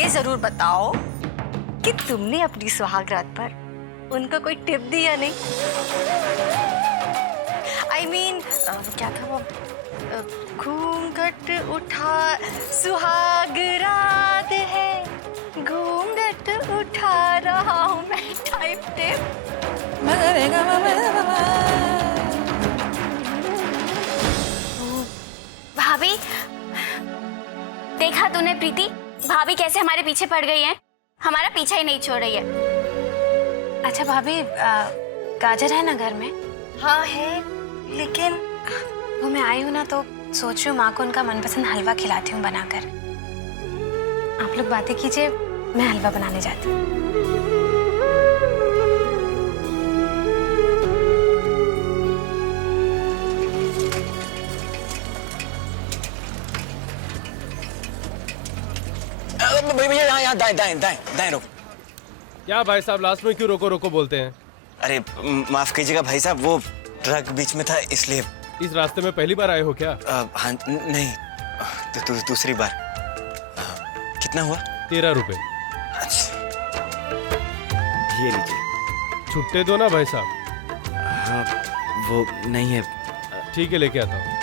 ये जरूर बताओ कि तुमने अपनी सुहागरात पर उनको कोई टिप दी या नहीं? I mean, क्या था वो? घूंघट उठा सुहागरात है, घूंघट उठा रहा हूँ मैं टाइप टिप। भाभी, देखा तूने प्रीति, भाभी कैसे हमारे पीछे पड़ गई है, हमारा पीछा ही नहीं छोड़ रही है। अच्छा भाभी, गाजर है ना घर में? हाँ है, लेकिन वो मैं आई हूँ ना तो सोच रही हूँ माँ को उनका मनपसंद हलवा खिलाती हूँ बनाकर। आप लोग बातें कीजिए, मैं हलवा बनाने जाती हूँ। भैया यहाँ दाएं दाएं दाएं दाएं रोको। क्या भाई साहब, लास्ट में क्यों रोको रोको बोलते हैं? अरे माफ कीजिएगा भाई साहब, वो ट्रक बीच में था इसलिए। इस रास्ते में पहली बार आए हो क्या? हाँ नहीं, दूसरी बार। कितना हुआ? 13 रुपए। अच्छा, ये लीजिए। छुट्टे दो ना भाई साहब। हाँ वो नहीं है। ठीक है, लेके आता हूँ।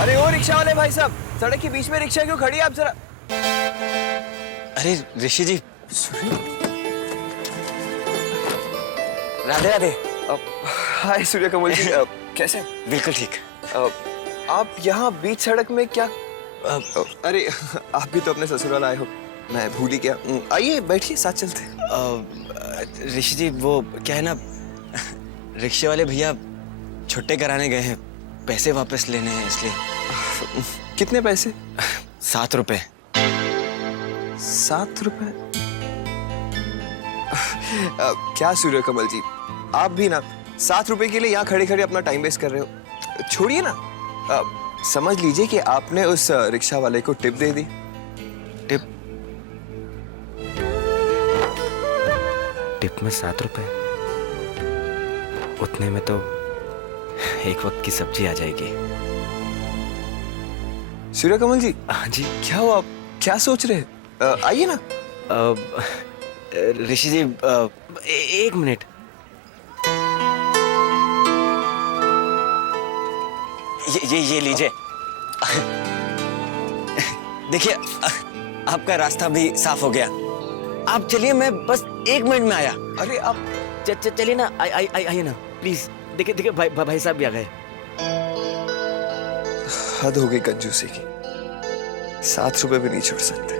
अरे ओ रिक्शा वाले भाई साहब, सड़क के बीच में रिक्शा क्यों खड़ी है आप जरा? अरे ऋषि जी, राधे राधे। हाय सूर्य कमल जी, कैसे? बिल्कुल ठीक। आप यहाँ बीच सड़क में क्या? अरे आप भी तो अपने ससुराल आए हो, मैं भूल ही गया। आइए बैठिए, साथ चलते। ऋषि जी, वो क्या है ना, रिक्शे वाले भैया छुट्टे कराने गए हैं, पैसे वापस लेने हैं इसलिए। कितने पैसे? 7 रुपए। 7 रुपए? क्या सूर्य कमल जी, आप भी ना 7 रुपए के लिए यहाँ खड़े खड़े अपना टाइम वेस्ट कर रहे हो। छोड़िए ना, समझ लीजिए कि आपने उस रिक्शा वाले को टिप दे दी। टिप? टिप में 7 रुपए? उतने में तो एक वक्त की सब्जी आ जाएगी। सूर्य कमल जी। हाँ जी। क्या हो, आप क्या सोच रहे हैं? आइए ना। ऋषि जी, एक मिनट। ये लीजिए। देखिए, आपका रास्ता भी साफ हो गया। आप चलिए, मैं बस 1 मिनट में आया। अरे आप चलिए ना, आइए ना प्लीज। देखिए भाई साहब भी आ गए। हद हो गई कंजूसी की, 7 रुपए भी नहीं छोड़ सकते।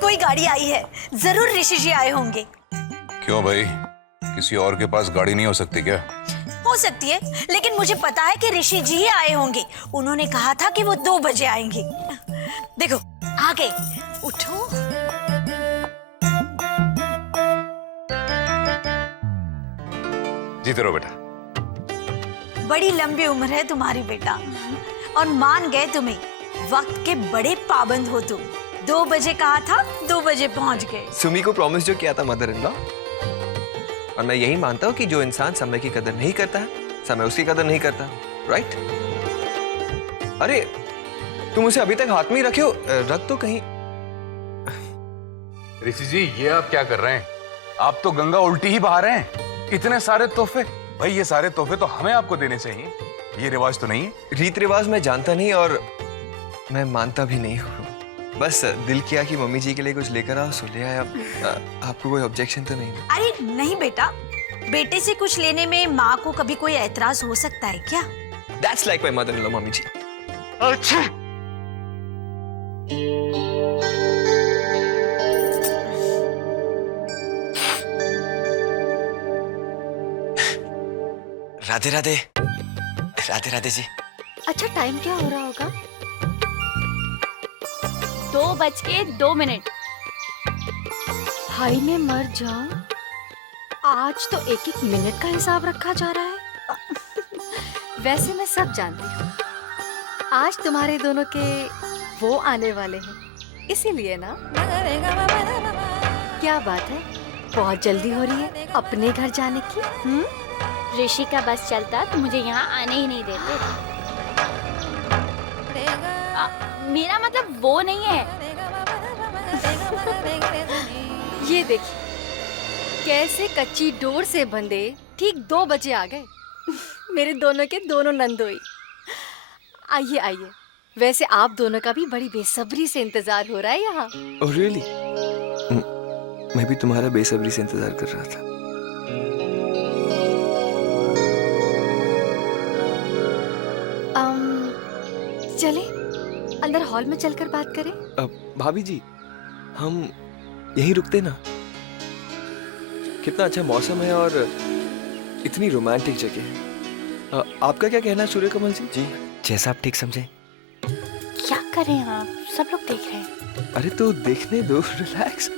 कोई गाड़ी आई है, जरूर ऋषि जी आए होंगे। क्यों भाई, किसी और के पास गाड़ी नहीं हो सकती क्या? हो सकती है, लेकिन मुझे पता है कि ऋषि जी ही आए होंगे। उन्होंने कहा था कि वो 2 बजे आएंगे। देखो आ गए, उठो। जीते रहो बेटा। बड़ी लंबी उम्र है तुम्हारी बेटा, और मान गए तुम्हें। वक्त के बड़े पाबंद हो तुम। 2 बजे कहा था, 2 बजे पहुंच गए। सुमी को प्रॉमिस जो किया था मदर इन लॉ, और मैं यही मानता हूँ कि जो इंसान समय की कदर नहीं करता है, समय उसकी कदर नहीं करता। राइट? अरे तुम उसे अभी तक हाथ में ही रखे हो, रख तो कहीं। ऋषि जी, ये आप क्या कर रहे हैं? आप तो गंगा उल्टी ही बहा रहे हैं। इतने सारे तोहफे, भाई ये सारे तोहफे तो हमें आपको देने चाहिए। ये रिवाज तो नहीं है। रीत रिवाज मैं जानता नहीं और मैं मानता भी नहीं हूँ। बस दिल किया कि मम्मी जी के लिए कुछ लेकर आओ, सो ले आया। आपको कोई ऑब्जेक्शन तो नहीं? अरे नहीं बेटा, बेटे से कुछ लेने में माँ को कभी कोई ऐतराज हो सकता है क्या? That's like my mother-in-law, mummy जी। अच्छा, राधे राधे। राधे राधे जी। अच्छा, टाइम क्या हो रहा होगा? 2:02। हाय मैं मर जाऊं, आज तो 1-1 मिनट का हिसाब रखा जा रहा है। वैसे मैं सब जानती हूँ, आज तुम्हारे दोनों के वो आने वाले हैं, इसीलिए ना। क्या बात है, बहुत जल्दी हो रही है अपने घर जाने की? ऋषि का बस चलता तो मुझे यहाँ आने ही नहीं देते। मेरा मतलब वो नहीं है। ये देखिए कैसे कच्ची डोर से बंधे ठीक 2 बजे आ गए। मेरे दोनों के दोनों नंदोई। आइए आइए, वैसे आप दोनों का भी बड़ी बेसब्री से इंतजार हो रहा है यहाँ। Oh really? मैं भी तुम्हारा बेसब्री से इंतजार कर रहा था। चले अंदर हॉल में चलकर बात करें। भाभी जी, हम यहीं रुकते ना? कितना अच्छा मौसम है और इतनी रोमांटिक जगह है। आपका क्या कहना है सूर्यकमल जी? जी जैसा आप ठीक समझे। क्या करें आप, सब लोग देख रहे हैं। अरे तो देखने दो, रिलैक्स।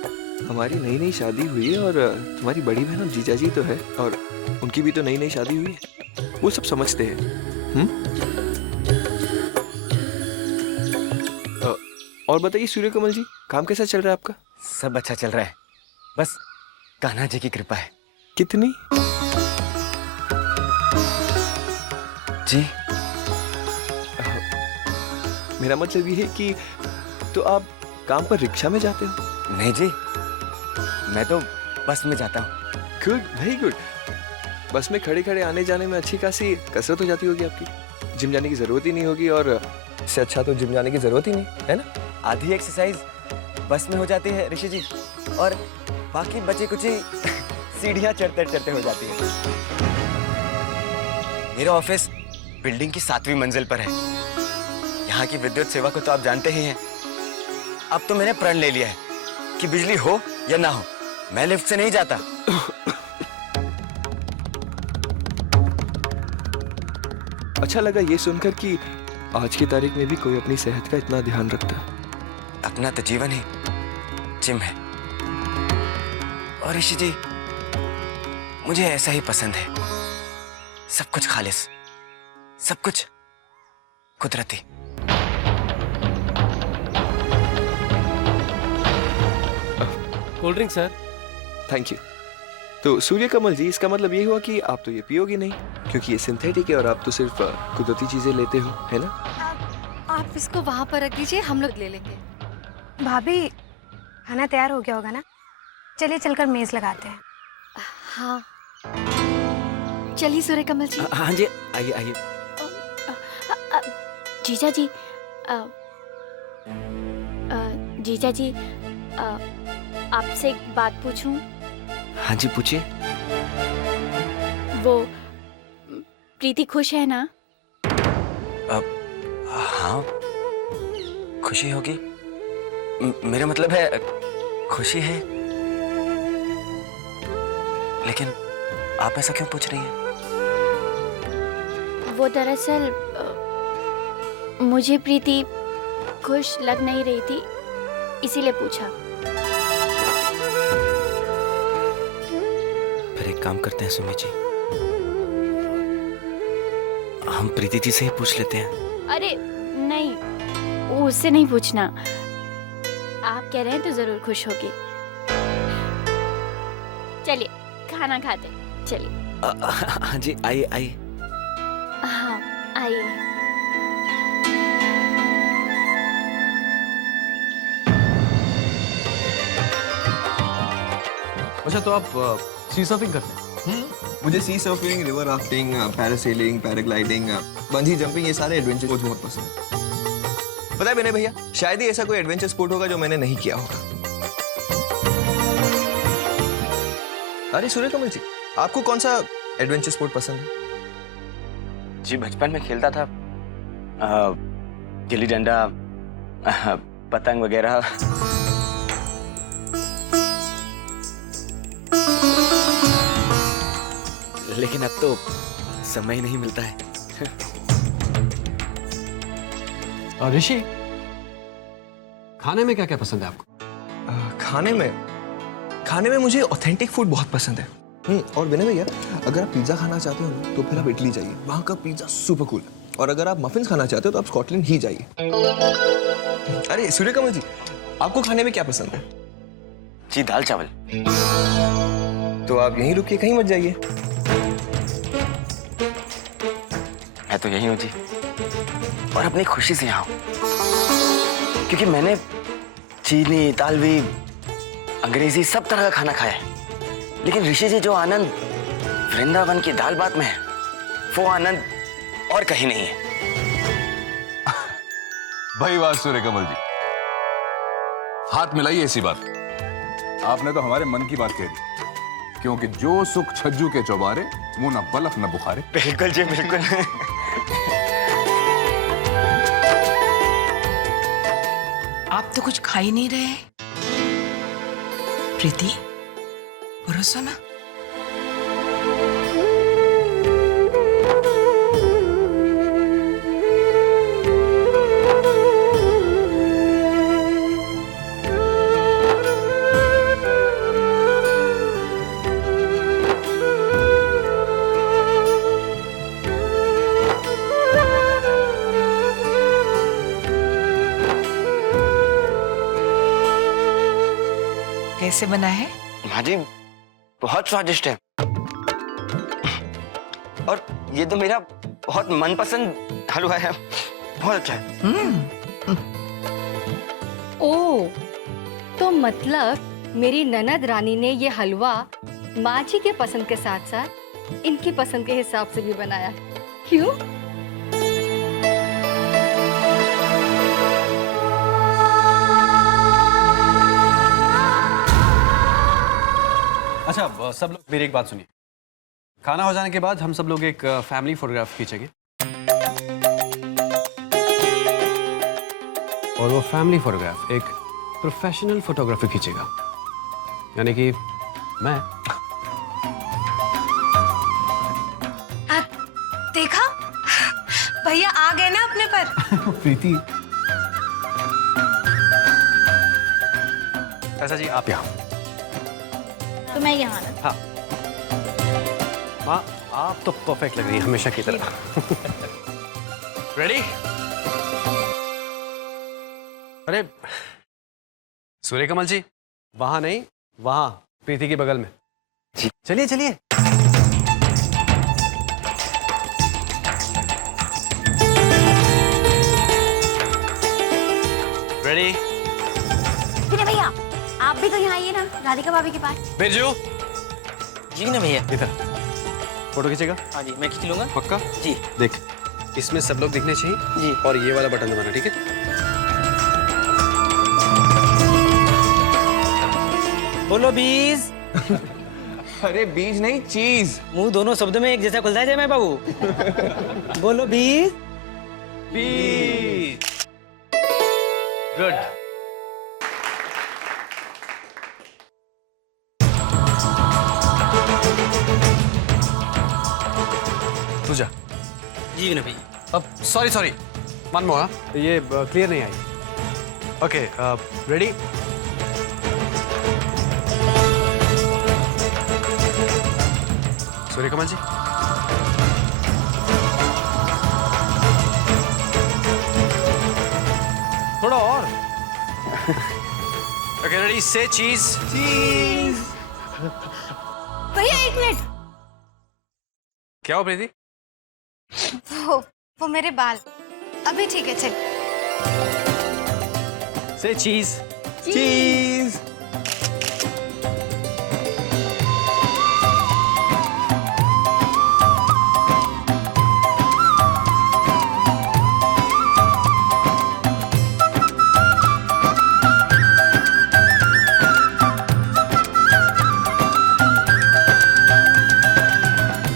हमारी नई नई शादी हुई है और तुम्हारी बड़ी बहन और जीजा जी तो है और उनकी भी तो नई नई शादी हुई है, वो सब समझते हैं। और बताइए सूर्यकमल जी, काम कैसा चल रहा है आपका? सब अच्छा चल रहा है, बस कान्हा जी की कृपा है। कितनी? जी मेरा मतलब ये है कि तो आप काम पर रिक्शा में जाते हो? नहीं जी, मैं तो बस में जाता हूँ। Good, very good. बस में खड़े खड़े आने जाने में अच्छी खासी कसरत हो जाती होगी आपकी। जिम जाने की जरूरत ही नहीं होगी और इससे अच्छा तो जिम जाने की जरूरत ही नहीं है ना। आधी एक्सरसाइज बस में हो जाती है ऋषि जी, और बाकी बचे कुछ ही सीढ़ियाँ चढ़ते चढ़ते हो जाती है। मेरा ऑफिस बिल्डिंग की 7वीं मंजिल पर है। यहाँ की विद्युत सेवा को तो आप जानते ही हैं। अब तो मैंने प्रण ले लिया है कि बिजली हो या ना हो, मैं लिफ्ट से नहीं जाता। अच्छा लगा ये सुनकर कि आज की तारीख में भी कोई अपनी सेहत का इतना ध्यान रखता है। अपना तो जीवन ही जिम है। और ऋषि जी, मुझे ऐसा ही पसंद है। सब कुछ खालिस, सब कुछ कुदरती। Cold drink sir. Thank you. तो सूर्यकमल जी, इसका मतलब ये हुआ कि आप तो ये पियोगी नहीं, क्योंकि ये सिंथेटिक है और आप तो सिर्फ कुदरती चीजें लेते हो, है ना? आप इसको वहाँ पर रख दीजिए, हम लोग ले लेंगे। भाभी, खाना तैयार हो गया होगा ना? चलिए चलकर मेज लगाते हैं। हाँ चलिए सूर्यकमल जी। हाँ जी, आइए आइए। जीजा जी, जीजा जी, आपसे एक बात पूछूं? हाँ जी पूछिए। वो प्रीति खुश है ना? हाँ खुशी होगी। मेरा मतलब है खुशी है, लेकिन आप ऐसा क्यों पूछ रही हैं? वो दरअसल मुझे प्रीति खुश लग नहीं रही थी, इसीलिए पूछा। फिर एक काम करते हैं सुमी जी, हम प्रीति जी से ही पूछ लेते हैं। अरे नहीं, उससे नहीं पूछना। आप कह रहे हैं तो जरूर खुश होगी। चलिए खाना खाते हैं, चलिए। हाँ जी, आइए आइए। हाँ आइए। अच्छा तो आप सी सर्फिंग करते हैं? मुझे sea surfing, river rafting, parasailing, paragliding, bungee jumping, ये सारे एडवेंचर स्पोर्ट्स बहुत पसंद है। पता है विनय भैया, शायद ही ऐसा कोई एडवेंचर स्पोर्ट होगा जो मैंने नहीं किया होगा। अरे सूर्यकमल जी, आपको कौन सा एडवेंचर स्पोर्ट पसंद है? जी बचपन में खेलता था, गिल्ली डंडा, पतंग वगैरह। लेकिन अब तो समय ही नहीं मिलता है। और ऋषि, खाने में क्या क्या पसंद है आपको? खाने में मुझे ऑथेंटिक फूड बहुत पसंद है। और विनय भैया, अगर आप पिज्जा खाना चाहते हो ना, तो फिर आप इटली जाइए, वहाँ का पिज्जा सुपर कूल है। और अगर आप मफिन्स खाना चाहते हो तो आप स्कॉटलैंड ही जाइए। अरे सूर्यकमल जी, आपको खाने में क्या पसंद है? जी दाल चावल। तो आप यहीं रुकिए, कहीं मत जाइए। मैं तो यही हूँ जी, और अपनी खुशी से यहाँ हूँ, क्योंकि मैंने चीनी, इतालवी, अंग्रेजी सब तरह का खाना खाया है, लेकिन ऋषि जी जो आनंद वृंदावन की दाल बात में है, वो आनंद और कहीं नहीं है। भाई वाह सूर्यकमल जी, हाथ मिलाइए ऐसी बात। आपने तो हमारे मन की बात कह दी, क्योंकि जो सुख छज्जू के चौबारे, मुंह न बलफ न बुखारे। बिल्कुल जी बिल्कुल। आप तो कुछ खा ही नहीं रहे। प्रीति, भरोसा ना। कैसे बना है? हाँ जी, बहुत स्वादिष्ट है, और ये तो मेरा बहुत मनपसंद हलवा है, बहुत अच्छा है। ओ, तो मतलब मेरी ननद रानी ने ये हलवा माँ जी के पसंद के साथ साथ इनकी पसंद के हिसाब से भी बनाया, क्यों? अच्छा, सब लोग मेरी एक बात सुनिए। खाना हो जाने के बाद हम सब लोग एक फैमिली फोटोग्राफ खींचेंगे, और वो फैमिली फोटोग्राफ एक प्रोफेशनल फोटोग्राफर खींचेगा, यानी कि मैं। देखा, भैया आ गए ना अपने पर। प्रीति। ऐसा जी, आप यहाँ। तो मैं यहाँ ना। हाँ माँ, आप तो परफेक्ट लग रही है हमेशा की तरह। रेडी? अरे सूर्यकमल जी, वहां नहीं, वहां प्रीति के बगल में। चलिए चलिए। रेडी? विनय भैया, आप भी तो यहाँ आइए ना, राधिका भाभी के पास। बिरजू, जी ना भैया। इधर फोटो खींचेगा? हाँ जी, मैं खींच लूंगा। पक्का? जी। देख, इसमें सब लोग दिखने चाहिए जी। और ये वाला बटन दबाना, ठीक है? बोलो बीज। अरे बीज नहीं, चीज। मुंह दोनों शब्दों में एक जैसा खुलता है जय मैं बाबू। बोलो बीज। बीज। गुड। तू जा। जी ना भैया। अब सॉरी मनमोहन, ये क्लियर नहीं आई। Okay, ready? सूर्यकमल जी, थोड़ा और। ओके रेडी, से चीज। चीज। भैया एक मिनट, क्या हो प्रीति? वो मेरे बाल। अभी ठीक है, चल। से चीज। चीज।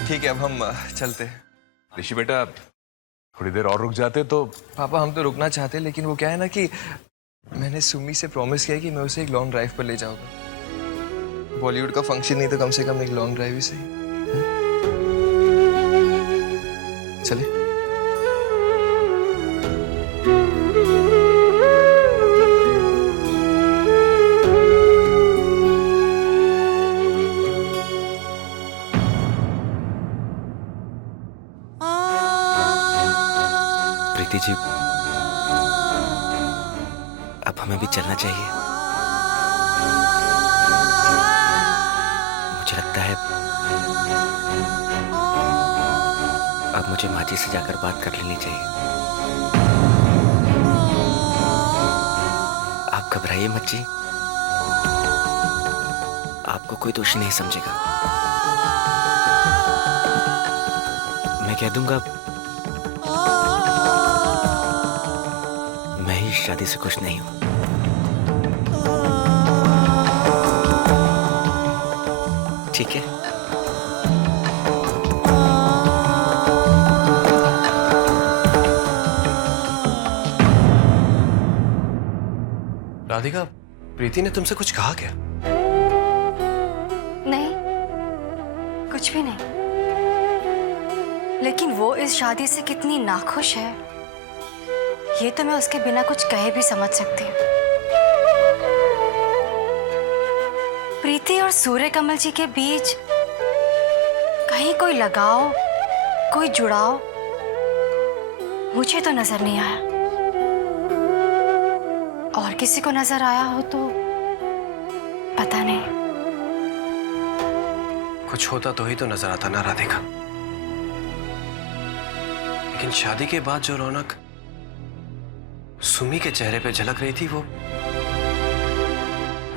ठीक है, अब हम चलते हैं। ऋषि बेटा, थोड़ी देर और रुक जाते तो। पापा, हम तो रुकना चाहते, लेकिन वो क्या है ना कि मैंने सुमी से प्रॉमिस किया कि मैं उसे एक लॉन्ग ड्राइव पर ले जाऊंगा। बॉलीवुड का फंक्शन नहीं तो कम से कम एक लॉन्ग ड्राइव ही सही। चले। प्रीति जी, अब हमें भी चलना चाहिए। मुझे लगता है अब मुझे माँ जी से जाकर बात कर लेनी चाहिए। आप घबराइए मत जी, आपको कोई दोषी नहीं समझेगा। मैं कह दूंगा मैं ही शादी से खुश नहीं हूं। ठीक है? राधिका, प्रीति ने तुमसे कुछ कहा क्या? नहीं, कुछ भी नहीं। लेकिन वो इस शादी से कितनी नाखुश है, ये तो मैं उसके बिना कुछ कहे भी समझ सकती हूँ। प्रीति और सूर्य कमल जी के बीच कहीं कोई लगाव, कोई जुड़ाव मुझे तो नजर नहीं आया। और किसी को नजर आया हो तो पता नहीं। कुछ होता तो ही तो नजर आता ना राधिका। लेकिन शादी के बाद जो रौनक सुमी के चेहरे पे झलक रही थी, वो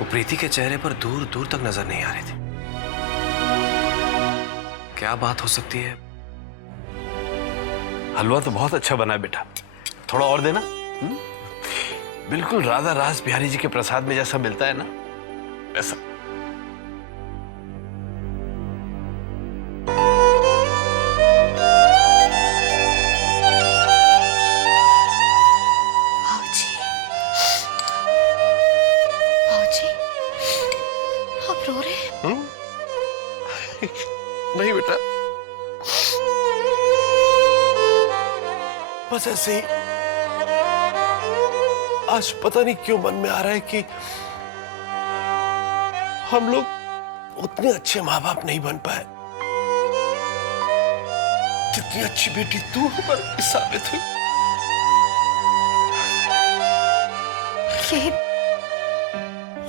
प्रीति के चेहरे पर दूर दूर तक नजर नहीं आ रही थी। क्या बात हो सकती है? हलवा तो बहुत अच्छा बना है बेटा, थोड़ा और देना। बिल्कुल राधा रास बिहारी जी के प्रसाद में जैसा मिलता है ना, वैसा। भाऊजी, भाऊजी, आप रो रहे हैं? नहीं बेटा, बस ऐसे ही आज पता नहीं क्यों मन में आ रहा है कि हम लोग उतने अच्छे माँ बाप नहीं बन पाए जितनी अच्छी बेटी तू हमारे लिए साबित हुई।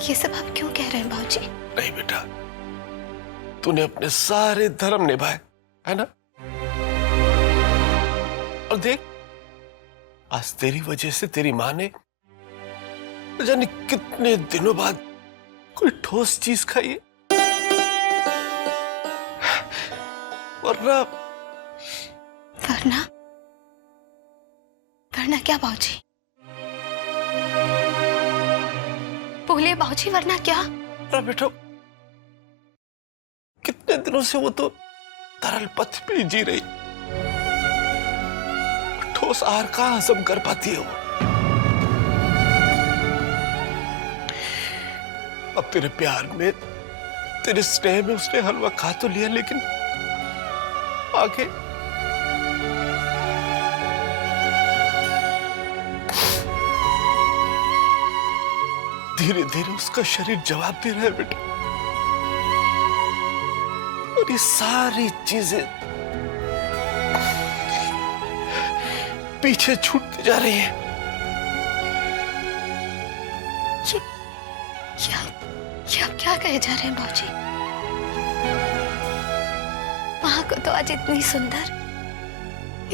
ये सब आप क्यों कह रहे हैं भाऊजी? नहीं बेटा, तूने अपने सारे धर्म निभाए, है ना? और देख, आज तेरी वजह से तेरी माँ ने जाने कितने दिनों बाद कोई ठोस चीज खाई है। वरना वरना वरना क्या भाऊजी? बोलिए भाऊजी, वरना क्या? अरे बेटा, कितने दिनों से वो तो तरल पथ पे जी रही, ठोस आहार कहाँ हजम कर पाती है वो। अब तेरे प्यार में, तेरे स्नेह में उसने हलवा खा तो लिया, लेकिन आगे धीरे धीरे उसका शरीर जवाब दे रहा है बेटा। और ये सारी चीजें पीछे छूटती जा रही है। ये आप क्या कहे जा रहे हैं भाऊजी? माँ को तो आज इतनी सुंदर,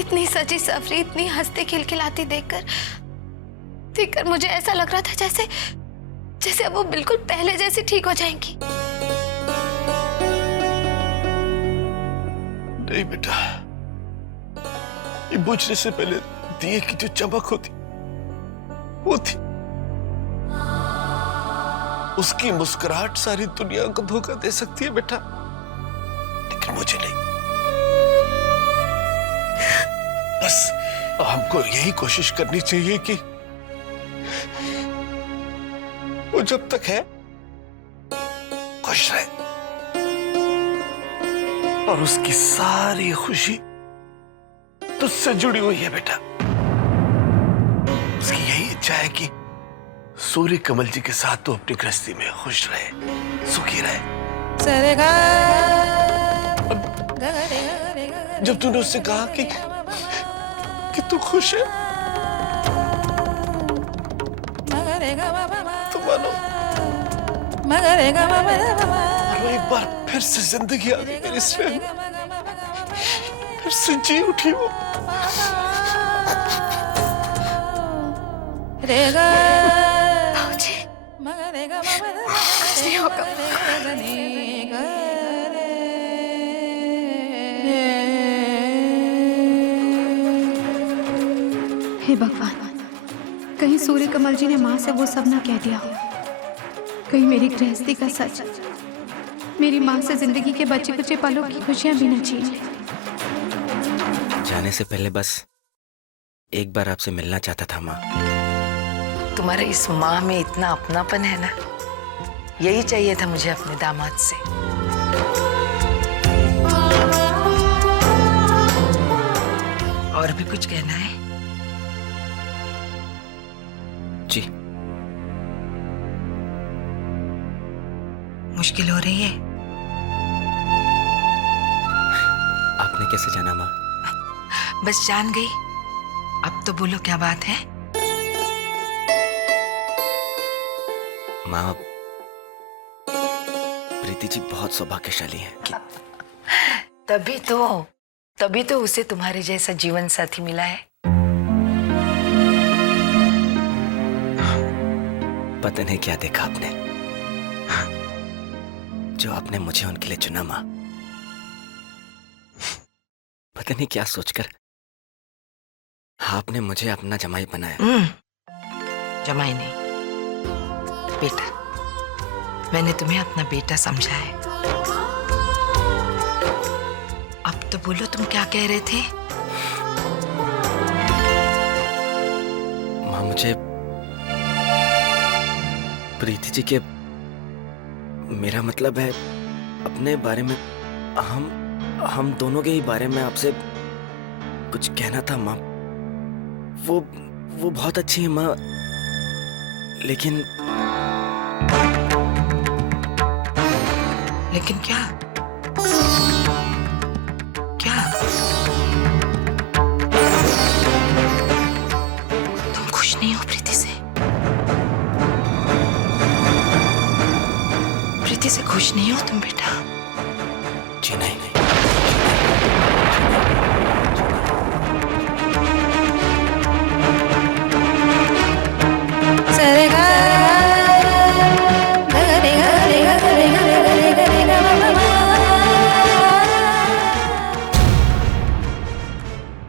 इतनी सजी सवरी, इतनी हंसती खिलखिलाती देखकर मुझे ऐसा लग रहा था जैसे अब वो बिल्कुल पहले जैसी ठीक हो जाएंगी। नहीं बेटा, ये बुझने से पहले दिए की जो चमक होती, वो थी। उसकी मुस्कुराहट सारी दुनिया को धोखा दे सकती है बेटा, लेकिन मुझे नहीं। बस हमको यही कोशिश करनी चाहिए कि वो जब तक है खुश रहे, और उसकी सारी खुशी तुझसे जुड़ी हुई है बेटा। उसकी यही इच्छा है कि सूर्य कमल जी के साथ तो अपनी गृहस्थी में खुश रहे, सुखी रहे। जब तूने उससे कहा कि तू खुश है, और एक बार फिर से जिंदगी आ गई मेरी स्नेह, फिर से जी उठी वो। हे भगवान, कहीं सूर्य कमल जी ने माँ से वो सब ना कह दिया हो। कहीं मेरी गृहस्थी का सच मेरी माँ से जिंदगी के बचे कुचे पलों की खुशियां भी न छीन ले। जाने से पहले बस एक बार आपसे मिलना चाहता था माँ। तुम्हारे इस माँ में इतना अपनापन है ना, यही चाहिए था मुझे अपने दामाद से। और भी कुछ कहना है? जी। मुश्किल हो रही है? आपने कैसे जाना माँ? बस जान गई। अब तो बोलो क्या बात है? माँ, प्रीति जी बहुत सौभाग्यशाली हैं कि तभी तो उसे तुम्हारे जैसा जीवन साथी मिला है। पता नहीं क्या देखा आपने, जो आपने मुझे उनके लिए चुना माँ। पता नहीं क्या सोचकर आपने मुझे अपना जमाई बनाया। जमाई नहीं, बेटा। मैंने तुम्हें अपना बेटा समझा है। अब तो बोलो, तुम क्या कह रहे थे? माँ, मुझे प्रीति जी के, मेरा मतलब है अपने बारे में, हम दोनों के ही बारे में आपसे कुछ कहना था माँ। वो बहुत अच्छी है माँ, लेकिन क्या? क्या? तुम खुश नहीं हो प्रीति से? प्रीति से खुश नहीं हो तुम बेटा? जी नहीं।